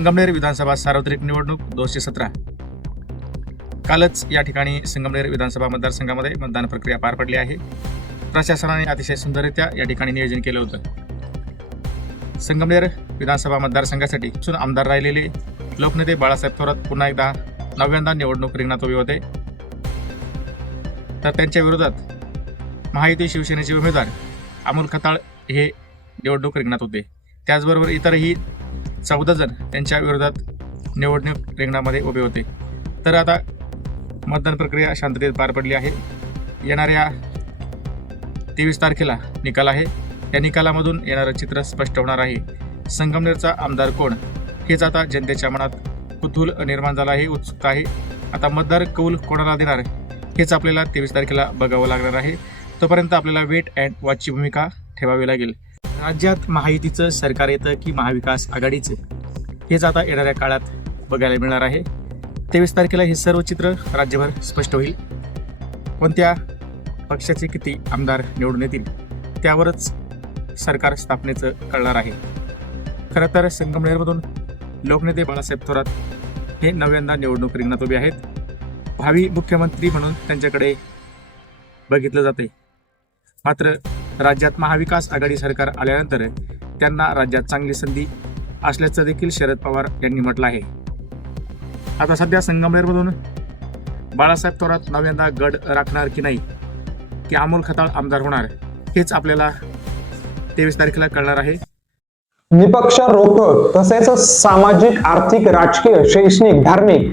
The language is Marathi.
संगमनेर विधानसभा सार्वत्रिक निवडणूक दोनशे सतरा. कालच या ठिकाणी संगमनेर विधानसभा मतदारसंघामध्ये मतदान प्रक्रिया पार पडली आहे. प्रशासनाने अतिशय सुंदररित्या या ठिकाणी नियोजन केलं होतं. संगमनेर विधानसभा मतदारसंघासाठी इथून आमदार राहिलेले लोकनेते बाळासाहेब थोरात पुन्हा एकदा नव्यांदा निवडणूक रिंगणात उभे होते. तर त्यांच्या विरोधात महायुती शिवसेनेचे उमेदवार अमोल खताळ हे निवडणूक रिंगणात होते. त्याचबरोबर इतरही चौदा जण त्यांच्या विरोधात निवडणूक रिंगणामध्ये उभे होते. तर आता मतदान प्रक्रिया शांततेत पार पडली आहे. येणाऱ्या तेवीस तारखेला निकाल आहे. या निकालामधून येणारं चित्र स्पष्ट होणार आहे. संगमनेरचा आमदार कोण? हेच आता जनतेच्या मनात कुतूल निर्माण झाला आहे उत्सुकता आहे. आता मतदार कौल कोणाला देणार? हेच आपल्याला तेवीस तारखेला बघावं लागणार आहे. तोपर्यंत आपल्याला वेट अँड वॉचची भूमिका ठेवावी लागेल. राज्यात महायुतीचं सरकार येतं की महाविकास आघाडीचं? हेच आता येणाऱ्या काळात बघायला मिळणार आहे. तेवीस तारखेला हे सर्व चित्र राज्यभर स्पष्ट होईल. कोणत्या पक्षाचे किती आमदार निवडून येतील त्यावरच सरकार स्थापनेचं कळणार आहे. खरं तर संगमनेरमधून लोकनेते बाळासाहेब थोरात हे नव्यांदा निवडणूक रिंगणात उभे आहेत. भावी मुख्यमंत्री म्हणून त्यांच्याकडे बघितलं जाते मात्र राज्यात महाविकास आघाडी सरकार आल्यानंतर त्यांना राज्यात चांगली संधी असल्याचं देखील शरद पवार यांनी म्हटलं आहे. आता सध्या संगमनेरमधून बाळासाहेब थोरात नव्यांदा गड राखणार की नाही? की अमोल खताळ आमदार होणार? हेच आपल्याला तेवीस तारखेला कळणार आहे. निपक्ष रोखक तसेच सामाजिक आर्थिक राजकीय शैक्षणिक धार्मिक